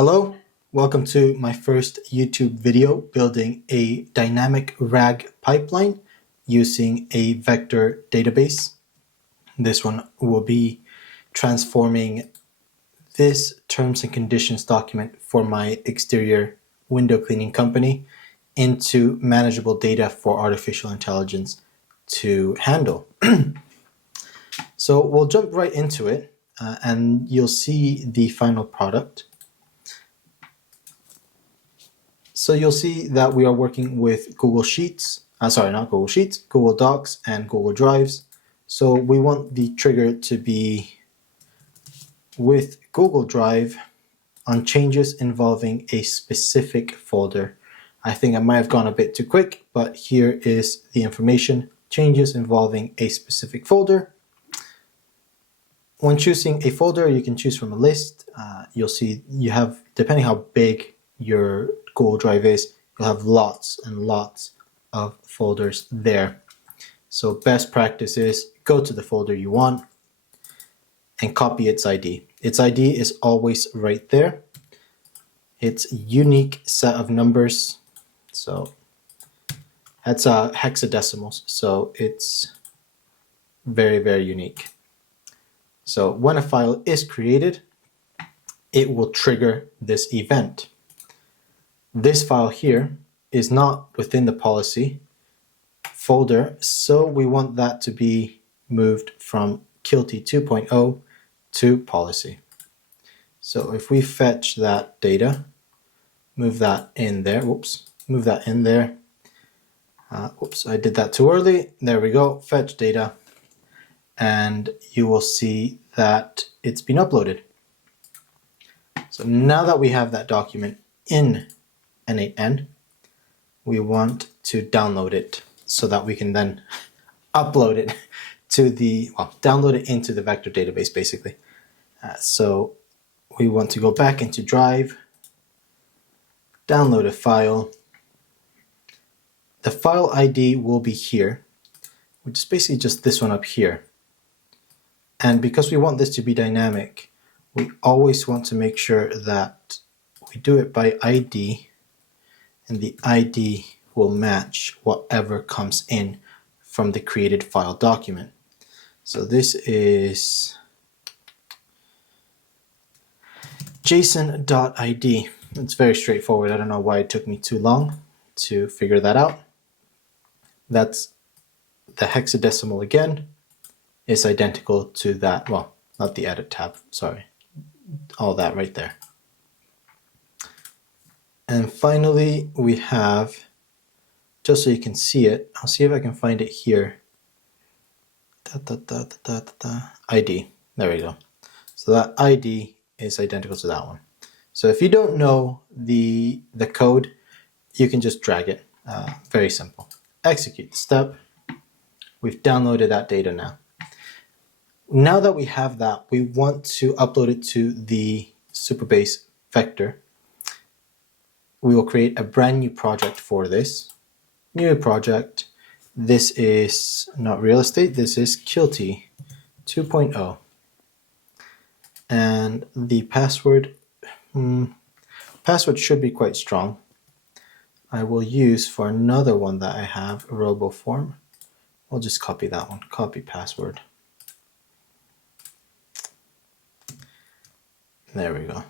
Hello, welcome to my first YouTube video building a dynamic RAG pipeline using a vector database. This one will be transforming this terms and conditions document for my exterior window cleaning company into manageable data for artificial intelligence to handle. So we'll jump right into it and you'll see the final product. So you'll see that we are working with Google Sheets, not Google Sheets, Google Docs and Google Drives. So we want the trigger to be with Google Drive on changes involving a specific folder. I think I might have gone a bit too quick, but here is the information. Changes involving a specific folder. When choosing a folder, you can choose from a list. You'll see you have, depending how big your Google Drive is, you'll have lots and lots of folders there. So best practice is go to the folder you want and copy its ID. Its ID is always right there. It's a unique set of numbers. So that's hexadecimals. So it's very, very unique. So when a file is created, it will trigger this event. This file here is not within the policy folder, so we want that to be moved from Kilty 2.0 to policy. So if we fetch that data, move that in there, move that in there. I did that too early. There we go, fetch data. And you will see that it's been uploaded. So now that we have that document in n8n, we want to download it so that we can then upload it to download it into the vector database basically. So we want to go back into Drive, download a file. The file ID will be here, which is basically just this one up here. And because we want this to be dynamic, we always want to make sure that we do it by ID, and the ID will match whatever comes in from the created file document. So this is JSON.id. It's very straightforward. I don't know why it took me too long to figure that out. That's the hexadecimal again. Is identical to that, well, not the edit tab, sorry, all that right there. And finally, we have, just so you can see it, I'll see if I can find it here. ID, there we go. So that ID is identical to that one. So if you don't know the code, you can just drag it, very simple. Execute the step. We've downloaded that data now. Now that we have that, we want to upload it to the Supabase vector. We will create a brand new project for this. New project. This is not real estate, this is Kilty 2.0. And the password should be quite strong. I will use for another one that I have, RoboForm. I'll just copy that one, copy password. There we go.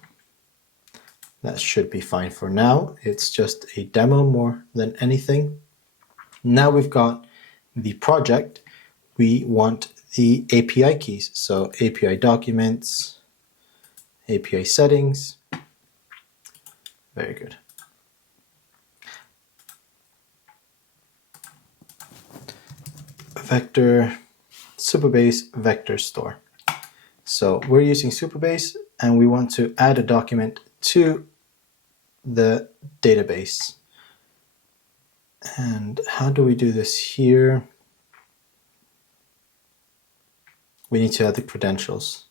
That should be fine for now. It's just a demo more than anything. Now we've got the project. We want the API keys. So API documents, API settings. Very good. Vector, Supabase vector store. So we're using Supabase and we want to add a document to the database. And how do we do this here? We need to add the credentials.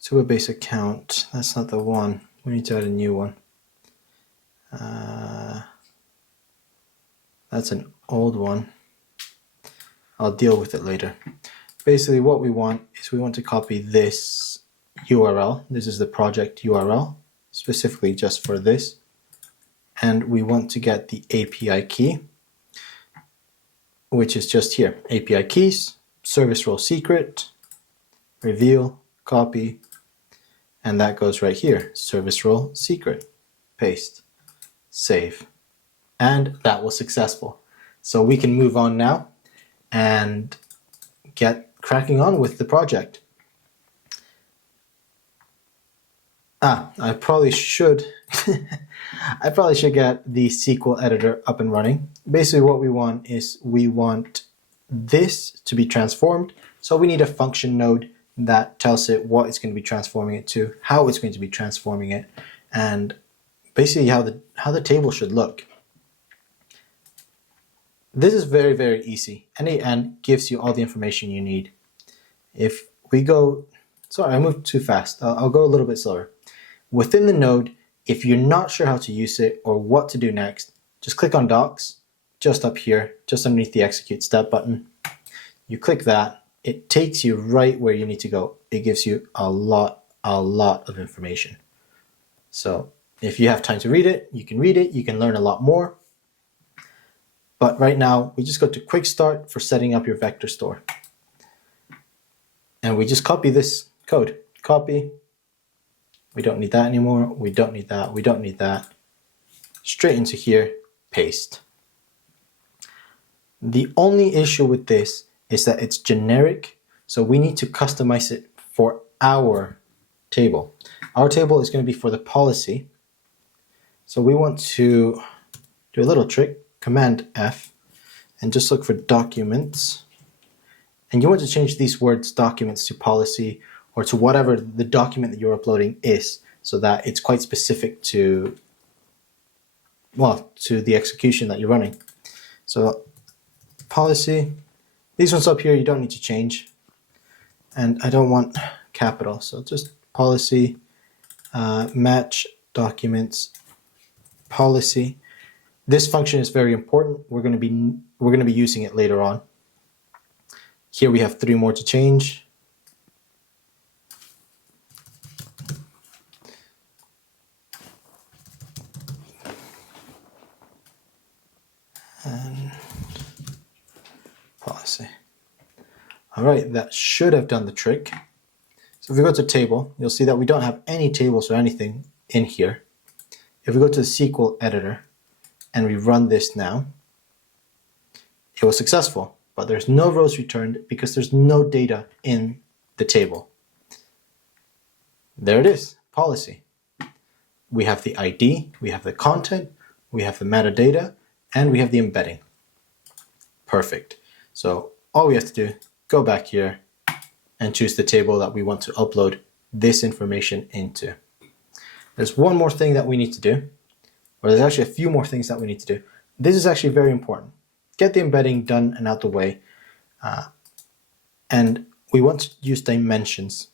Supabase account, that's not the one. We need to add a new one. That's an old one. I'll deal with it later. Basically what we want is we want to copy this URL. This is the project URL. specifically just for this. And we want to get the API key, which is just here. API keys, service role secret, reveal, copy, and that goes right here. Service role secret, paste, save. And that was successful. So we can move on now and get cracking on with the project. I probably should get the SQL editor up and running. Basically what we want is we want this to be transformed. So we need a function node that tells it what it's going to be transforming it to, how it's going to be transforming it, and basically how the table should look. This is very, very easy. n8n gives you all the information you need. If we go, sorry, I moved too fast. I'll go a little bit slower. Within the node, if you're not sure how to use it or what to do next, just click on Docs, just up here, just underneath the Execute Step button. You click that, it takes you right where you need to go. It gives you a lot of information. So if you have time to read it, you can learn a lot more. But right now, we just go to Quick Start for setting up your vector store. And we just copy this code. Copy. We don't need that anymore. We don't need that. We don't need that. Straight into here, paste. The only issue with this is that it's generic, so we need to customize it for our table. Our table is going to be for the policy. So we want to do a little trick, Command F, and just look for documents. And you want to change these words, documents, to policy, or to whatever the document that you're uploading is, so that it's quite specific to, well, to the execution that you're running. So policy, these ones up here you don't need to change. And I don't want capital, so just policy, match documents, policy. This function is very important. We're going to be using it later on. Here we have 3 more to change. And policy. All right, that should have done the trick. So if we go to table, you'll see that we don't have any tables or anything in here. If we go to the SQL editor and we run this now, it was successful, but there's no rows returned because there's no data in the table. There it is, policy. We have the ID, we have the content, we have the metadata, and we have the embedding. Perfect. So all we have to do, go back here and choose the table that we want to upload this information into. There's one more thing that we need to do, or there's actually a few more things that we need to do. This is actually very important. Get the embedding done and out the way. And we want to use dimensions.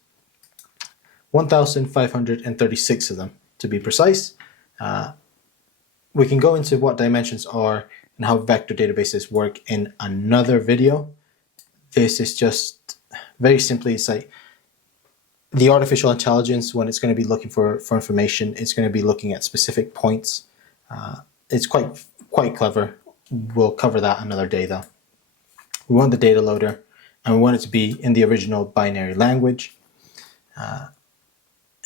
1,536 of them to be precise. We can go into what dimensions are and how vector databases work in another video. This is just very simply, it's like the artificial intelligence, when it's going to be looking for information, it's going to be looking at specific points. It's quite clever. We'll cover that another day though. We want the data loader and we want it to be in the original binary language.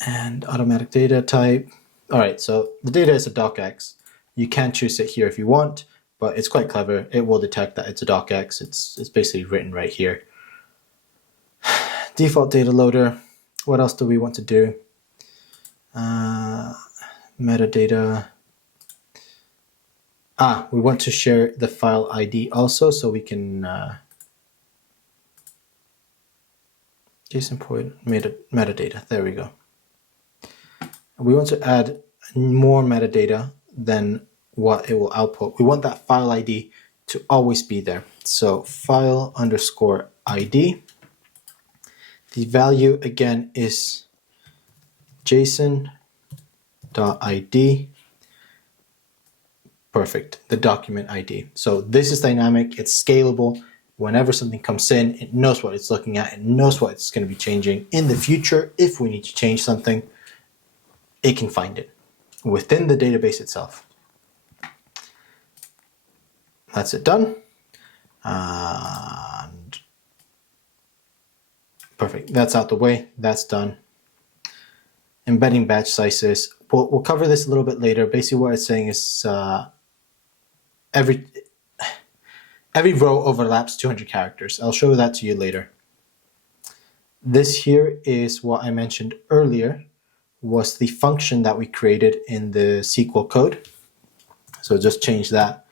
And automatic data type. All right, so the data is a docx. You can choose it here if you want, but it's quite clever. It will detect that it's a docx. It's basically written right here. Default data loader. What else do we want to do? Metadata. We want to share the file ID also, so we can JSON point metadata. There we go. We want to add more metadata than what it will output. We want that file ID to always be there. So file underscore ID. The value again is JSON.ID. Perfect, the document ID. So this is dynamic, it's scalable. Whenever something comes in, it knows what it's looking at, it knows what it's going to be changing in the future. If we need to change something, it can find it within the database itself. That's it done. And perfect. That's out the way. That's done. Embedding batch sizes. We'll cover this a little bit later. Basically, what it's saying is every row overlaps 200 characters. I'll show that to you later. This here is what I mentioned earlier, was the function that we created in the SQL code. So just change that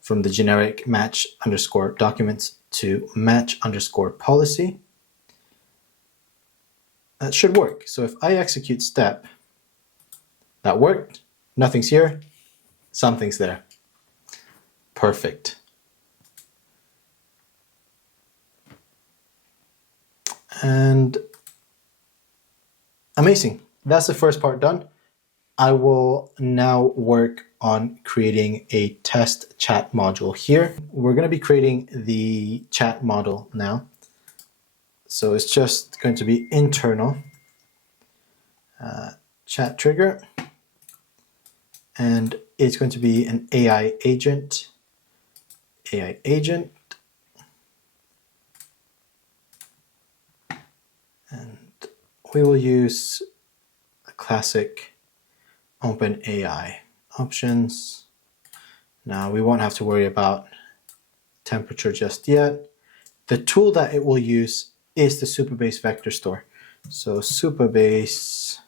from the generic match underscore documents to match underscore policy. That should work. So if I execute step, that worked. Nothing's here, something's there. Perfect. And amazing. That's the first part done. I will now work on creating a test chat module here. We're going to be creating the chat model now. So it's just going to be internal chat trigger, and it's going to be an AI agent, and we will use a classic OpenAI options. Now we won't have to worry about temperature just yet. The tool that it will use is the Supabase vector store. So Supabase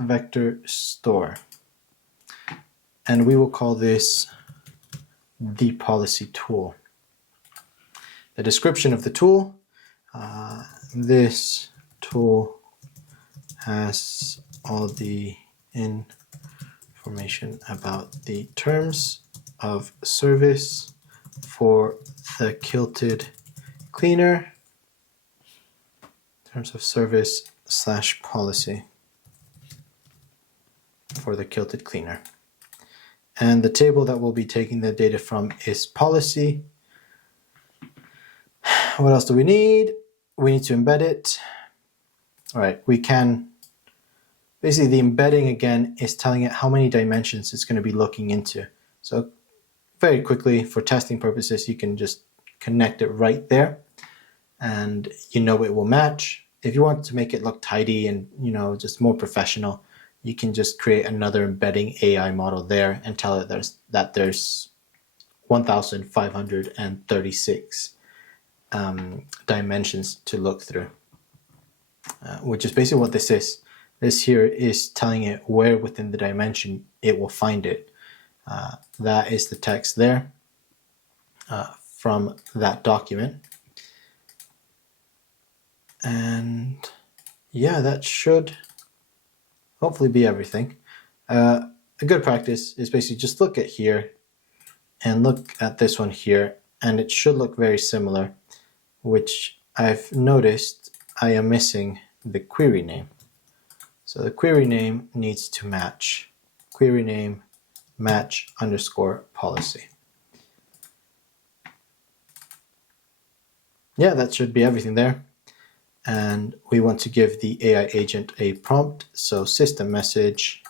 vector store. And we will call this the policy tool. The description of the tool, this tool has all the information about the terms of service for the kilted cleaner, terms of service / policy for the kilted cleaner. And the table that we'll be taking the data from is policy. What else do we need? We need to embed it. All right, we can, basically the embedding again is telling it how many dimensions it's going to be looking into. So very quickly, for testing purposes, you can just connect it right there and you know it will match. If you want to make it look tidy and just more professional, you can just create another embedding AI model there and tell it that there's 1,536 dimensions to look through, which is basically what this is. This here is telling it where within the dimension it will find it. That is the text there from that document. And yeah, that should hopefully be everything. A good practice is basically just look at here and look at this one here, and it should look very similar, which I've noticed I am missing the query name. So the query name needs to match. Query name match underscore policy. Yeah, that should be everything there. And we want to give the AI agent a prompt. So system message,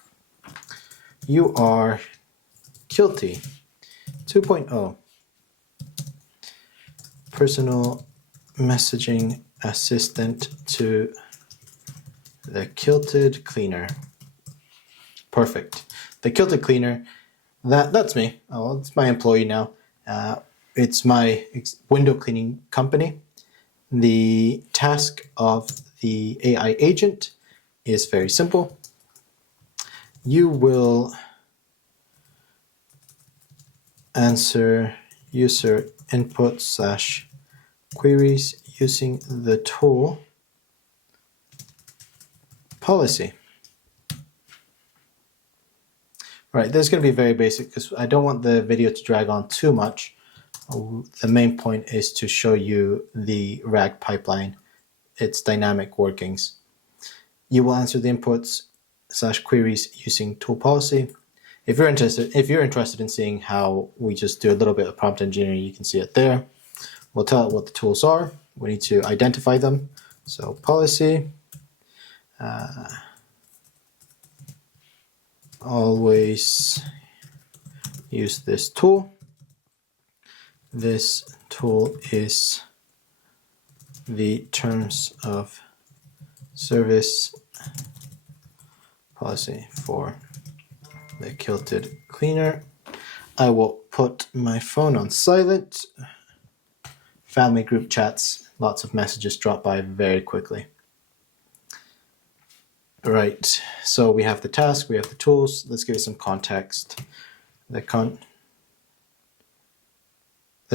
you are Kilty 2.0, personal messaging assistant to the kilted cleaner. Perfect. The kilted cleaner, that's me. Oh, it's my employee now. It's my window cleaning company. The task of the AI agent is very simple. You will answer user input / queries using the tool policy. All right, this is going to be very basic because I don't want the video to drag on too much. The main point is to show you the RAG pipeline, its dynamic workings. You will answer the inputs / queries using tool policy. If you're interested in seeing how we just do a little bit of prompt engineering, you can see it there. We'll tell it what the tools are. We need to identify them. So policy, always use this tool. This tool is the terms of service policy for the kilted cleaner. I will put my phone on silent. Family group chats, lots of messages drop by very quickly. Right, so we have the task, we have the tools. Let's give it some context. The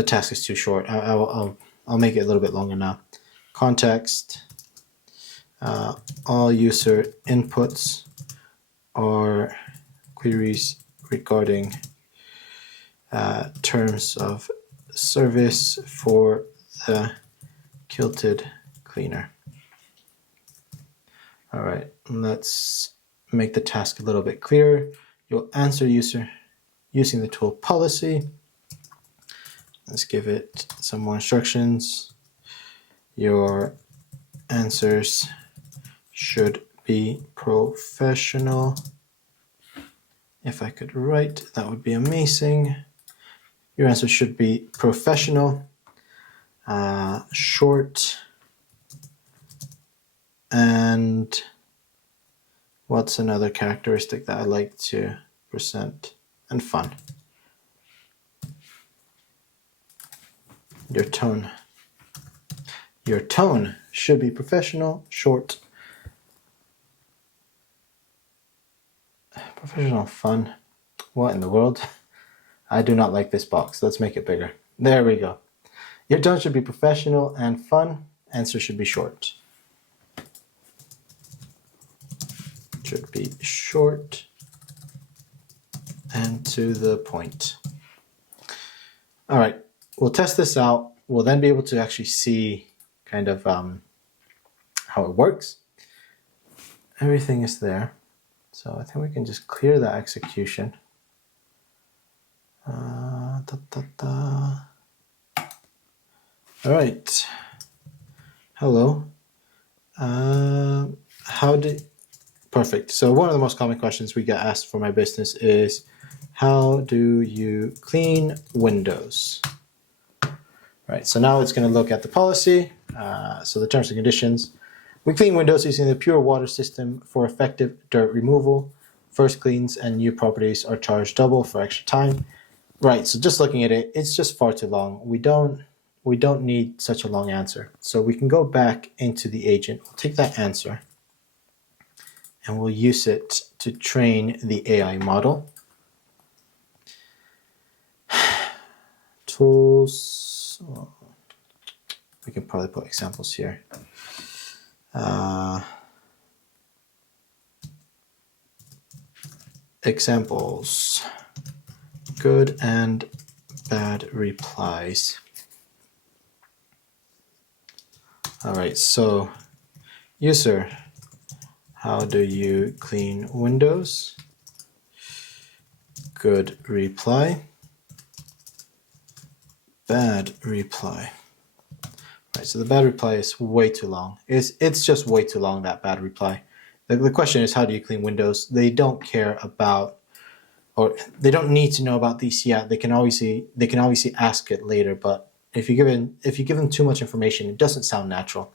task is too short. I'll make it a little bit longer now. Context. All user inputs are queries regarding terms of service for the kilted cleaner. All right, let's make the task a little bit clearer. You'll answer user using the tool policy. Let's give it some more instructions. Your answers should be professional. If I could write, that would be amazing. Your answer should be professional, short, and what's another characteristic that I like to present? And fun. Your tone should be professional, short, professional, fun. What in the world? I do not like this box. Let's make it bigger. There we go. Your tone should be professional and fun. Answer should be short. Should be short and to the point. All right, we'll test this out. We'll then be able to actually see kind of how it works. Everything is there. So I think we can just clear that execution. All right. Hello. Perfect. So one of the most common questions we get asked for my business is, how do you clean Windows? Right, so now it's going to look at the policy, so the terms and conditions. We clean Windows using the pure water system for effective dirt removal. First cleans and new properties are charged double for extra time. Right, so just looking at it, it's just far too long. We don't need such a long answer. So we can go back into the agent. We'll take that answer and we'll use it to train the AI model. Tools. We can probably put examples here. Examples. Good and bad replies. All right, so user, how do you clean Windows? Good reply. Bad reply. Right, so the bad reply is way too long. It's just way too long, that bad reply. The question is, how do you clean Windows? They don't care about, or they don't need to know about these yet. They can obviously ask it later, but if you give them too much information, it doesn't sound natural.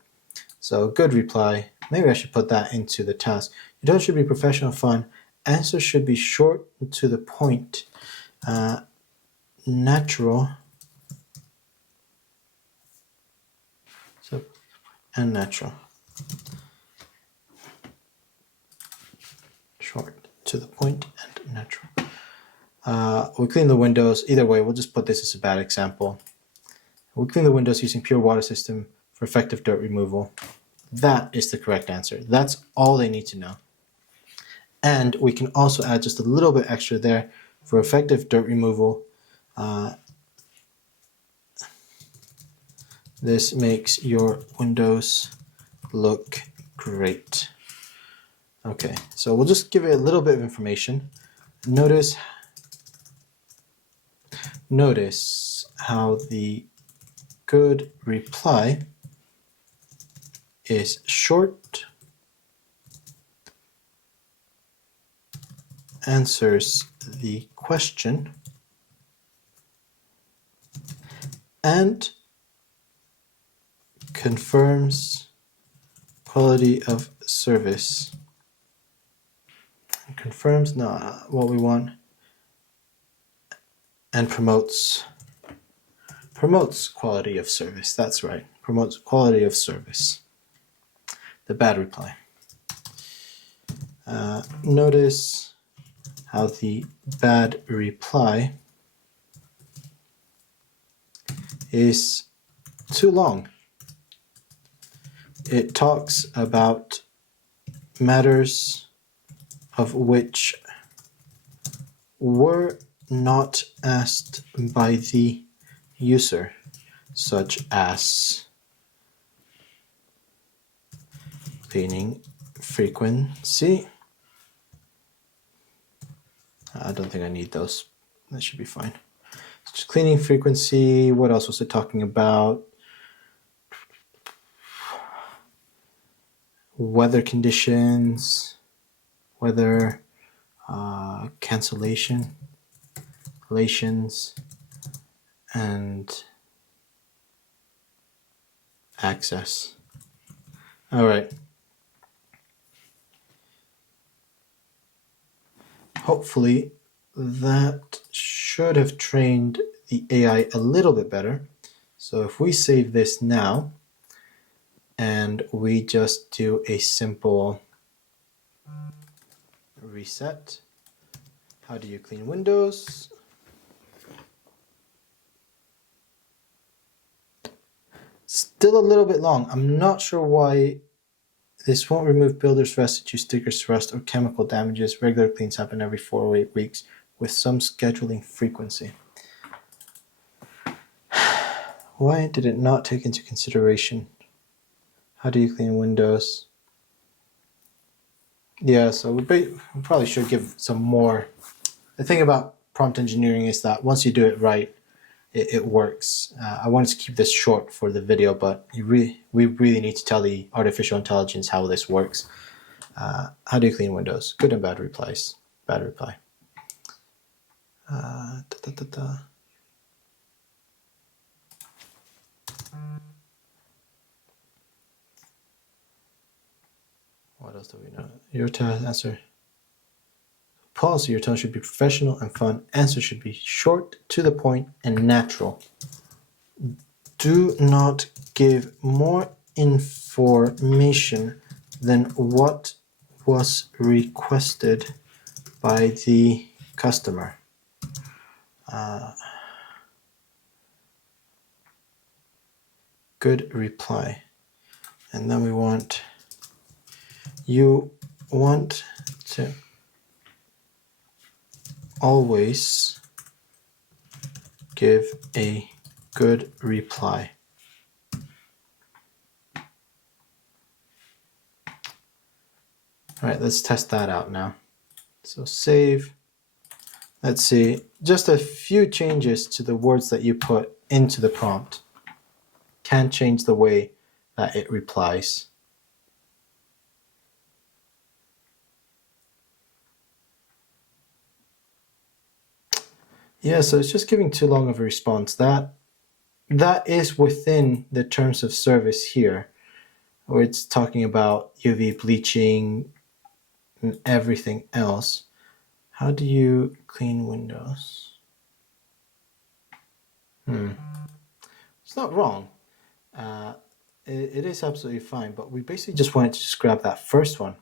So good reply. Maybe I should put that into the task. Your tone should be professional, fun. Answer should be short and to the point. Natural. And natural. Short, to the point, and natural. We clean the windows. Either way, we'll just put this as a bad example. We clean the windows using pure water system for effective dirt removal. That is the correct answer. That's all they need to know. And we can also add just a little bit extra there for effective dirt removal. This makes your windows look great. Okay, so we'll just give it a little bit of information. Notice how the good reply is short answers the question and confirms quality of service. Confirms not what we want, and promotes quality of service. That's right, promotes quality of service. The bad reply. Notice how the bad reply is too long. It talks about matters of which were not asked by the user, such as cleaning frequency. I don't think I need those. That should be fine. Just cleaning frequency. What else was it talking about? Weather conditions, weather cancellations, and access. All right. Hopefully that should have trained the AI a little bit better. So if we save this now and we just do a simple reset. How do you clean Windows? Still a little bit long. I'm not sure why this won't remove builder's residue, stickers rust, or chemical damages. Regular cleans happen every 4 or 8 weeks with some scheduling frequency. Why did it not take into consideration? How do you clean Windows? Yeah, so we probably should give some more. The thing about prompt engineering is that once you do it right, it works. I wanted to keep this short for the video, but we really need to tell the artificial intelligence how this works. How do you clean Windows? Good and bad replies. Bad reply. What else do we know? Your answer. Policy, your tone should be professional and fun. Answer should be short, to the point, and natural. Do not give more information than what was requested by the customer. Good reply. And then you want to always give a good reply. All right, let's test that out now. So save. Let's see, just a few changes to the words that you put into the prompt can change the way that it replies. Yeah, so it's just giving too long of a response. That is within the terms of service here, where it's talking about UV bleaching and everything else. How do you clean Windows? It's not wrong. It is absolutely fine, but we basically just wanted to just grab that first one.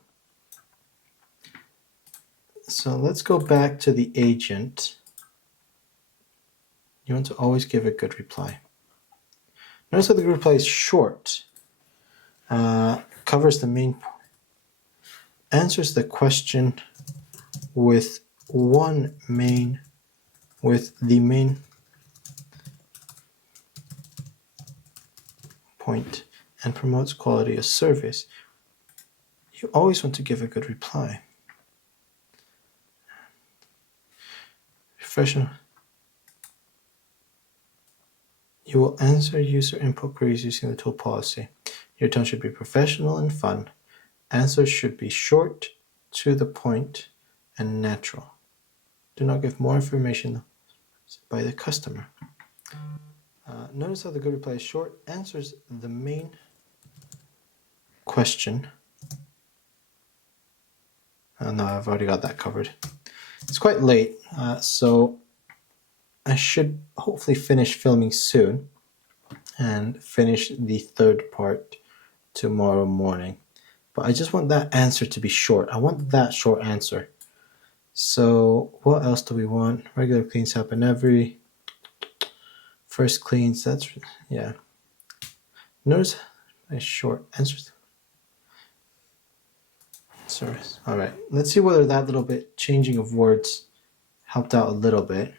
So let's go back to the agent. You want to always give a good reply. Notice that the reply is short, covers the main point, answers the question with the main point, and promotes quality of service. You always want to give a good reply. Professional. You will answer user input queries using the tool policy. Your tone should be professional and fun. Answers should be short, to the point, and natural. Do not give more information by the customer. Notice how the good reply is short, answers the main question. Oh no, I've already got that covered. It's quite late, so I should hopefully finish filming soon and finish the third part tomorrow morning. But I just want that answer to be short. I want that short answer. So what else do we want? Regular cleans happen every. First cleans, that's, yeah. Notice a short answers. Sorry. All right. Let's see whether that little bit changing of words helped out a little bit.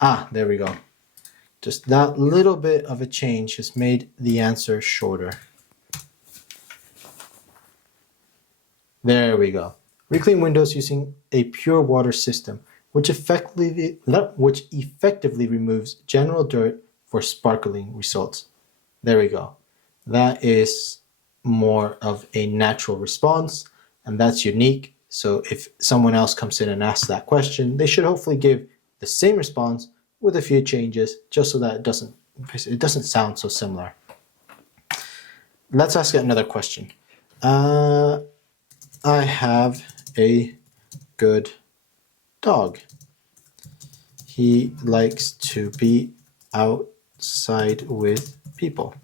Ah, there we go. Just that little bit of a change has made the answer shorter. There we go. Reclean windows using a pure water system, which effectively removes general dirt for sparkling results. There we go. That is more of a natural response, and that's unique. So if someone else comes in and asks that question, they should hopefully give the same response with a few changes, just so that it doesn't sound so similar. Let's ask another question. I have a good dog. He likes to be outside with people.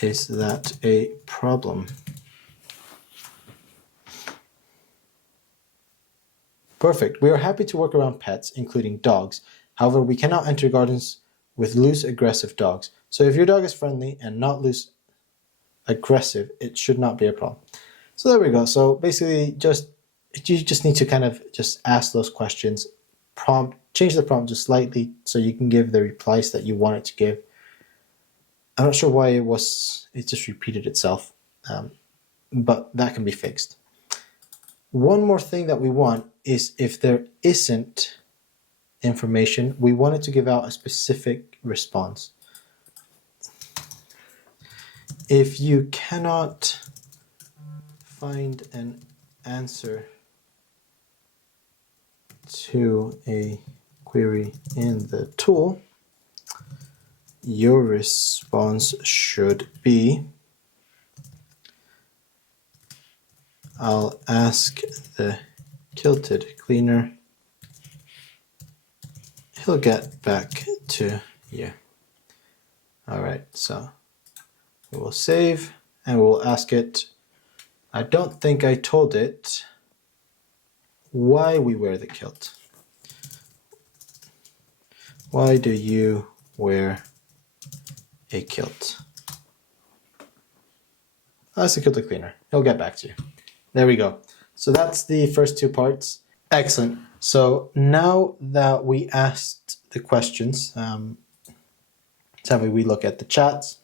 Is that a problem? Perfect. We are happy to work around pets, including dogs. However, we cannot enter gardens with loose, aggressive dogs. So if your dog is friendly and not loose, aggressive, it should not be a problem. So there we go. So basically, you just need to kind of just ask those questions, change the prompt just slightly so you can give the replies that you want it to give. I'm not sure why it just repeated itself, but that can be fixed. One more thing that we want is if there isn't information, we want it to give out a specific response. If you cannot find an answer to a query in the tool, your response should be, I'll ask the kilted cleaner. He'll get back to you. All right, so we will save and we'll ask it. I don't think I told it why we wear the kilt. Why do you wear a kilt? Ask the kilted cleaner. He'll get back to you. There we go. So that's the first two parts. Excellent. So now that we asked the questions, we look at the chats.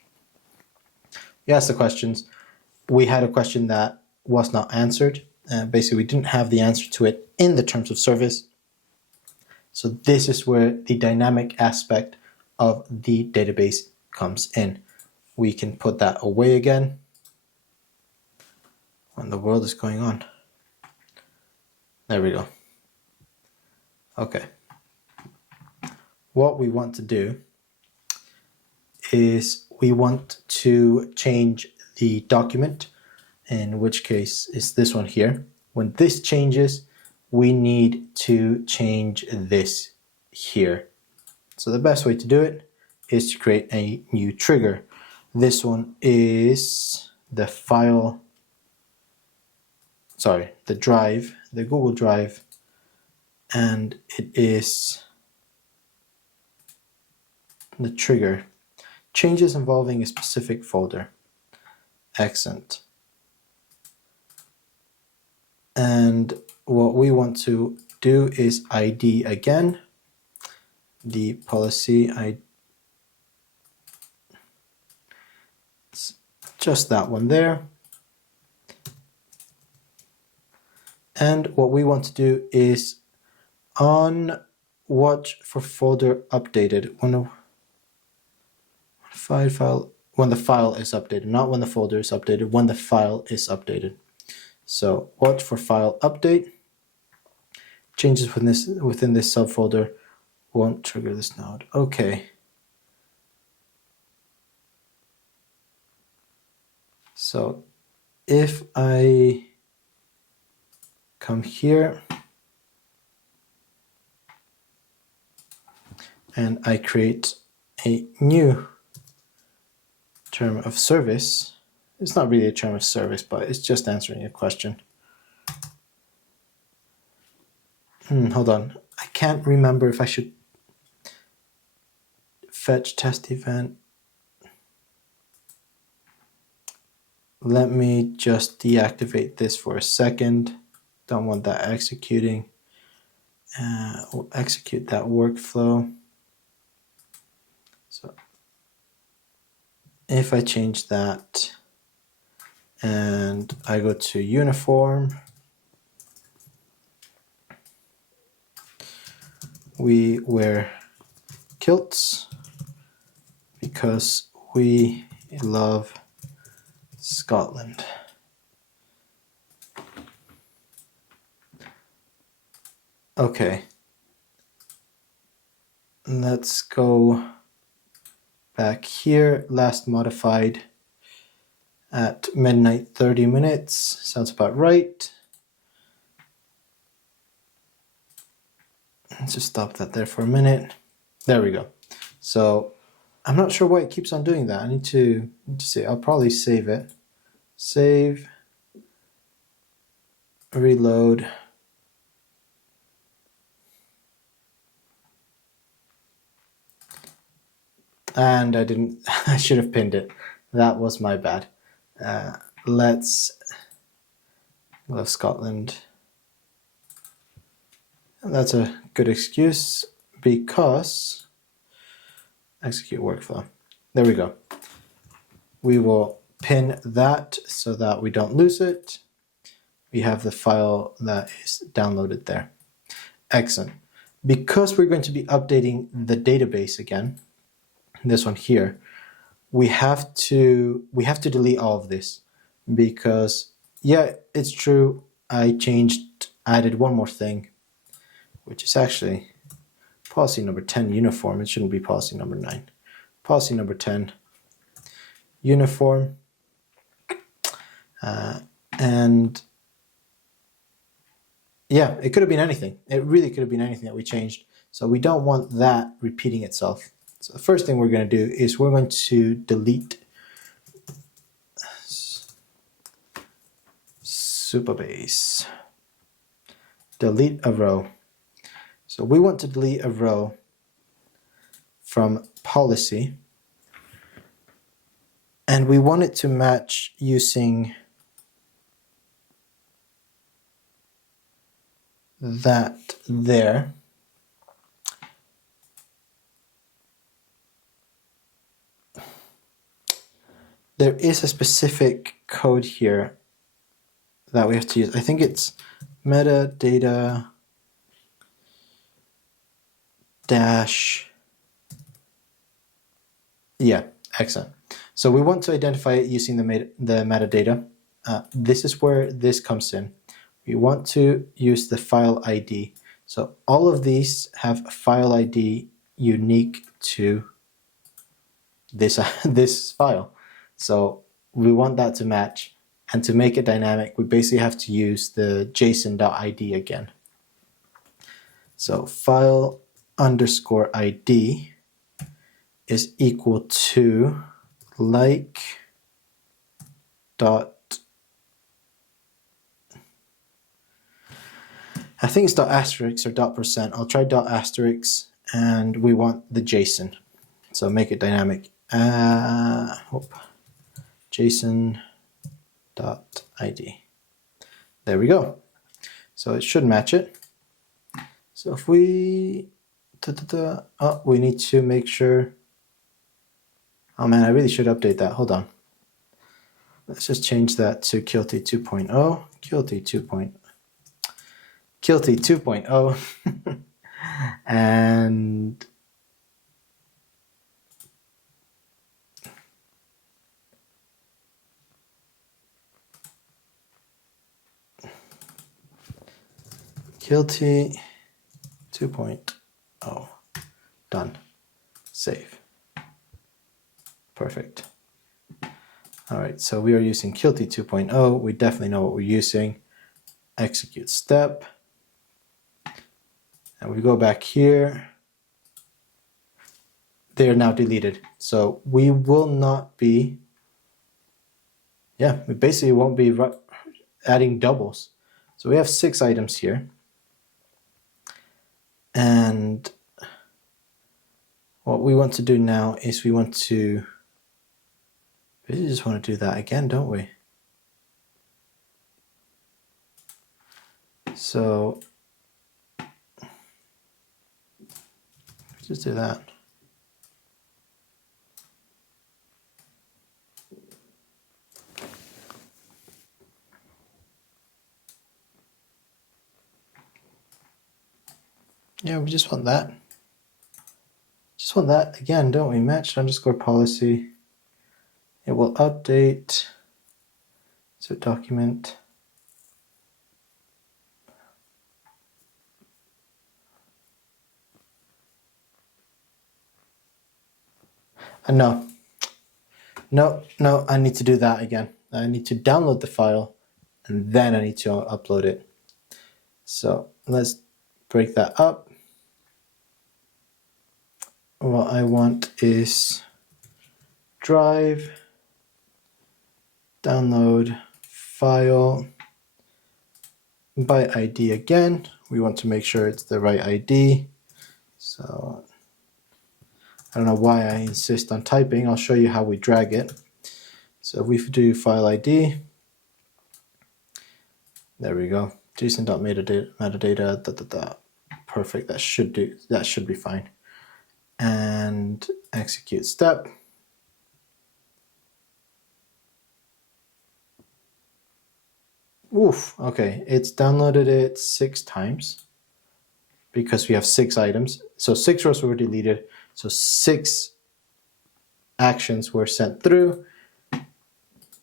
We asked the questions. We had a question that was not answered. Basically, we didn't have the answer to it in the terms of service. So this is where the dynamic aspect of the database comes in. We can put that away again. What in the world is going on? There we go. Okay. What we want to do is we want to change the document, in which case is this one here. When this changes, we need to change this here. So the best way to do it is to create a new trigger. This one is the drive, the Google Drive, and it is the trigger. Changes involving a specific folder. Excellent. And what we want to do is ID again. The policy ID. Just that one there. And what we want to do is on watch for folder updated when the file is updated, not when the folder is updated, when the file is updated. So watch for file update. changes within this subfolder won't trigger this node. Okay. So if I come here and I create a new term of service, it's not really a term of service, but it's just answering a question. Hold on. I can't remember if I should fetch test event. Let me just deactivate this for a second. Don't want that executing. We'll execute that workflow. So if I change that and I go to uniform, we wear kilts because we love Scotland. Okay. Let's go back here. Last modified at midnight 30 minutes. Sounds about right. Let's just stop that there for a minute. There we go. So I'm not sure why it keeps on doing that. I need to see. I'll probably save it. Save. Reload. And I didn't, I should have pinned it. That was my bad. Let's love Scotland. And that's a good excuse because execute workflow. There we go. We will pin that so that we don't lose it. We have the file that is downloaded there. Excellent. Because we're going to be updating the database again, this one here, we have to delete all of this because, yeah, it's true, I added one more thing, which is actually policy number 10 uniform. It shouldn't be policy number 9. Policy number 10 uniform, and yeah, it could have been anything. It really could have been anything that we changed. So we don't want that repeating itself. So the first thing we're going to do is we're going to delete Supabase. Delete a row. So we want to delete a row from policy, and we want it to match using that there. There is a specific code here that we have to use. I think it's metadata dash. Yeah, excellent. So we want to identify it using the metadata. This is where this comes in. We want to use the file ID. So all of these have a file ID unique to this, this file. So we want that to match. And to make it dynamic, we basically have to use the JSON.id again. So file underscore ID is equal to like dot, I think it's dot asterisk or dot %. I'll try dot asterisk, and we want the JSON. So make it dynamic. JSON dot ID. There we go. So it should match it. So if we, oh, we need to make sure. Oh man, I really should update that. Hold on. Let's just change that to Kilty 2.0. Kilty 2.0. Kilty 2.0. And Kilty 2.0. Done. Save. Perfect. All right, so we are using Qt 2.0. We definitely know what we're using. Execute step. And we go back here. They are now deleted. So we will not be, we basically won't be adding doubles. So we have 6 items here. And what we want to do now is we just want to do that again, don't we? So just do that. Yeah, we just want that. Just want that again, don't we? Matched underscore policy. It will update. So document. No, I need to do that again. I need to download the file and then I need to upload it. So let's break that up. What I want is drive, download file by ID again. We want to make sure it's the right ID. So I don't know why I insist on typing. I'll show you how we drag it. So if we do file ID, there we go. JSON.metadata, perfect. That should be fine. And execute step. Oof, okay, it's downloaded it 6 times because we have 6 items. So 6 rows were deleted. So 6 actions were sent through.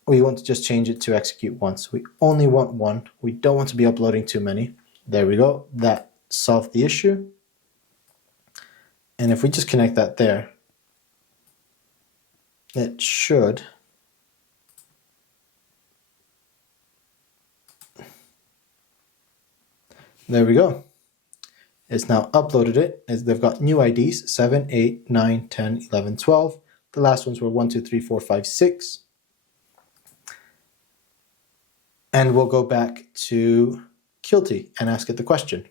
We want to just change it to execute once. We only want 1. We don't want to be uploading too many. There we go. That solved the issue. And if we just connect that there, it should there we go. It's now uploaded it. They've got new IDs, 7, 8, 9, 10, 11, 12. The last ones were 1, 2, 3, 4, 5, 6. And we'll go back to Qt and ask it the question.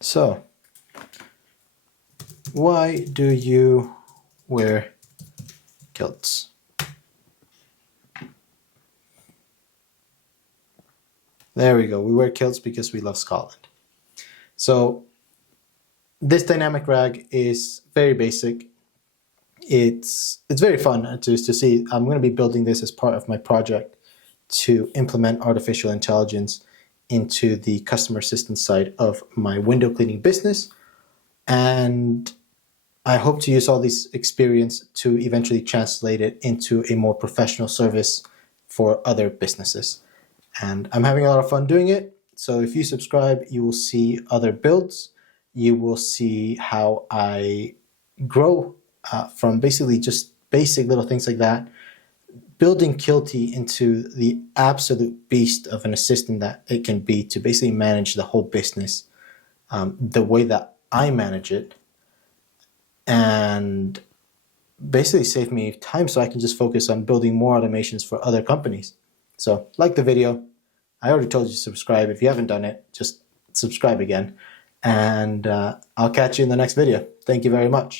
So, why do you wear kilts? There we go. We wear kilts because we love Scotland. So this dynamic rag is very basic. It's very fun to see. I'm going to be building this as part of my project to implement artificial intelligence into the customer assistance side of my window cleaning business. And I hope to use all this experience to eventually translate it into a more professional service for other businesses. And I'm having a lot of fun doing it. So if you subscribe, you will see other builds. You will see how I grow from basically just basic little things like that, building Qt into the absolute beast of an assistant that it can be to basically manage the whole business the way that I manage it, and basically save me time so I can just focus on building more automations for other companies. So like the video. I already told you to subscribe. If you haven't done it, just subscribe again. And I'll catch you in the next video. Thank you very much.